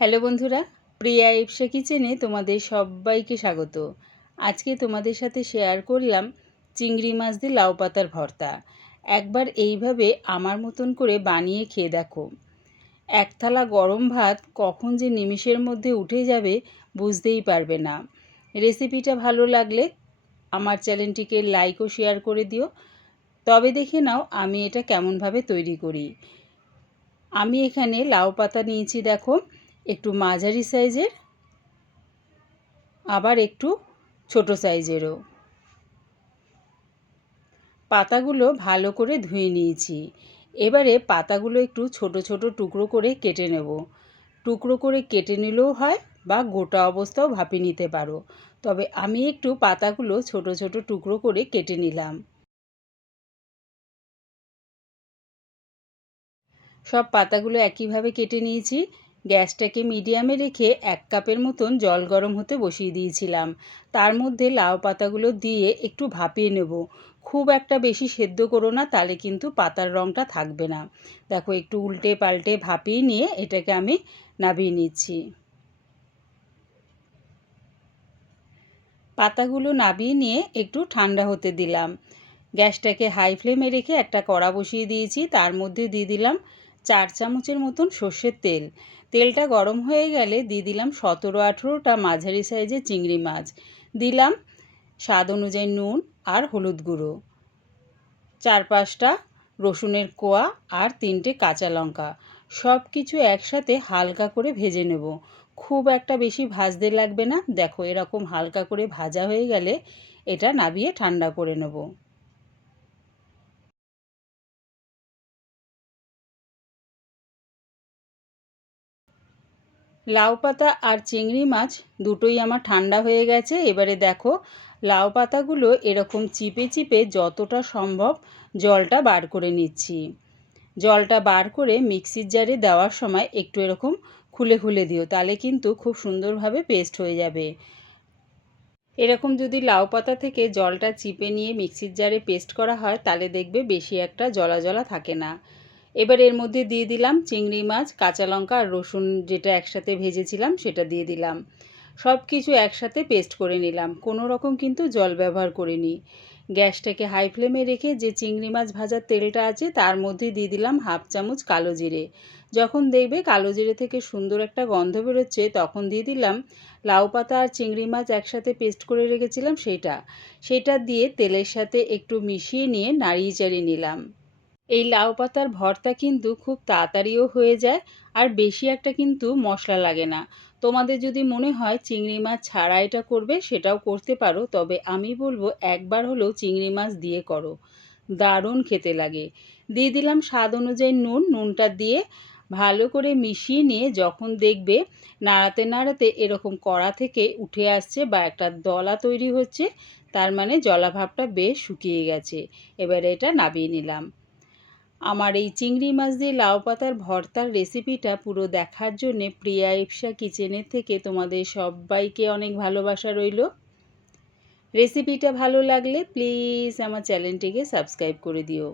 Hello বন্ধুরা, প্রিয়া ইপসা কিচেনে তোমাদের সবাইকে স্বাগত। আজকে তোমাদের সাথে শেয়ার করলাম চিংড়ি মাছ দিয়ে লাউ পাতার ভর্তা। একবার এইভাবে আমার মতন করে বানিয়ে খেয়ে দেখো। এক থালা গরম ভাত কখন যে নিমেষের মধ্যে উঠে যাবে বুঝতেই পারবে না। রেসিপিটা ভালো লাগলে আমার চ্যানেলটিকে লাইক ও শেয়ার করে দিও। তবে দেখে নাও আমি এটা কেমনভাবে তৈরি করি। আমি এখানে লাউ পাতা নিয়েছি, দেখো একটু মাঝারি সাইজের, আবার একটু ছোট সাইজেরও। পাতাগুলো ভালো করে ধুয়ে নিয়েছি। এবারে পাতাগুলো একটু ছোট ছোট টুকরো করে কেটে নেব। টুকরো করে কেটে নিলেও হয় বা গোটা অবস্থাও ভাপে নিতে পারো, তবে আমি একটু পাতাগুলো ছোট ছোট টুকরো করে কেটে নিলাম। সব পাতাগুলো একইভাবে কেটে নিয়েছি। গ্যাসটাকে মিডিয়ামে রেখে 1 কাপের মতন জল গরম হতে বসিয়ে দিয়েছিলাম। তার মধ্যে লাউ পাতাগুলো দিয়ে একটু ভাপিয়ে নেব। খুব একটা বেশি সেদ্ধ করো না, তাহলে কিন্তু পাতার রঙটা থাকবে না। দেখো একটু উল্টে পাল্টে ভাপিয়ে নিয়ে এটাকে আমি নামিয়ে নিচ্ছি। পাতাগুলো নামিয়ে নিয়ে একটু ঠান্ডা হতে দিলাম। গ্যাসটাকে হাই ফ্লেমে রেখে একটা কড়া বসিয়ে দিয়েছি। তার মধ্যে দিয়ে দিলাম 4 চামচের মতন সর্ষের তেল। তেলটা গরম হয়ে গেলে দিয়ে দিলাম 17-18টা মাঝারি সাইজের চিংড়ি মাছ। দিলাম স্বাদ অনুযায়ী নুন আর হলুদ গুঁড়ো, 4-5টা রসুনের কোয়া আর 3টে কাঁচা লঙ্কা। সব কিছু একসাথে হালকা করে ভেজে নেব। খুব একটা বেশি ভাজতে লাগবে না। দেখো এরকম হালকা করে ভাজা হয়ে গেলে এটা নামিয়ে ঠান্ডা করে নেব। লাউ পাতা আর চিংড়ি মাছ দুটোই আমার ঠান্ডা হয়ে গেছে। এবারে দেখো লাউ পাতাগুলো এরকম চিপে চিপে যতটা সম্ভব জলটা বার করে নিচ্ছি। জলটা বার করে মিক্সির জারে দেওয়ার সময় একটু এরকম খুলে খুলে দিও, তাহলে কিন্তু খুব সুন্দরভাবে পেস্ট হয়ে যাবে। এরকম যদি লাউ পাতা থেকে জলটা চিপে নিয়ে মিক্সির জারে পেস্ট করা হয় তাহলে দেখবে বেশি একটা জলা জলা থাকে না। এবার এর মধ্যে দিয়ে দিলাম চিংড়ি মাছ, কাঁচা লঙ্কা আর রসুন যেটা একসাথে ভেজেছিলাম সেটা দিয়ে দিলাম। সব কিছু একসাথে পেস্ট করে নিলাম, কোনো রকম কিন্তু জল ব্যবহার করিনি। গ্যাসটাকে হাই ফ্লেমে রেখে যে চিংড়ি মাছ ভাজার তেলটা আছে তার মধ্যে দিয়ে দিলাম 1/2 চামচ কালো জিরে। যখন দেখবে কালো জিরে থেকে সুন্দর একটা গন্ধ বেরোচ্ছে তখন দিয়ে দিলাম লাউ পাতা আর চিংড়ি মাছ একসাথে পেস্ট করে রেখেছিলাম সেটা দিয়ে তেলের সাথে একটু মিশিয়ে নিয়ে নাড়িয়ে চাড়িয়ে নিলাম। এই লাউ পাতার ভর্তা কিন্তু খুব তাড়াতাড়িও হয়ে যায় আর বেশি একটা কিন্তু মশলা লাগে না। তোমাদের যদি মনে হয় চিংড়ি মাছ ছাড়া এটা করবে সেটাও করতে পারো, তবে আমি বলবো একবার হলেও চিংড়ি মাছ দিয়ে করো, দারুণ খেতে লাগে। দিয়ে দিলাম স্বাদ অনুযায়ী নুন। নুনটা দিয়ে ভালো করে মিশিয়ে নিয়ে যখন দেখবে নাড়াতে নাড়াতে এরকম কড়া থেকে উঠে আসছে বা একটা দলা তৈরি হচ্ছে, তার মানে জলাভাবটা বেশ শুকিয়ে গেছে। এবারে এটা নামিয়ে নিলাম। আমার এই চিংড়ি মাছ দিয়ে লাউ পাতার ভর্তার রেসিপিটা পুরো দেখার জন্যে প্রিয়া ইপসা কিচেনের থেকে তোমাদের সবাইকে অনেক ভালোবাসা রইল। রেসিপিটা ভালো লাগলে প্লিজ আমার চ্যানেলটিকে সাবস্ক্রাইব করে দিও।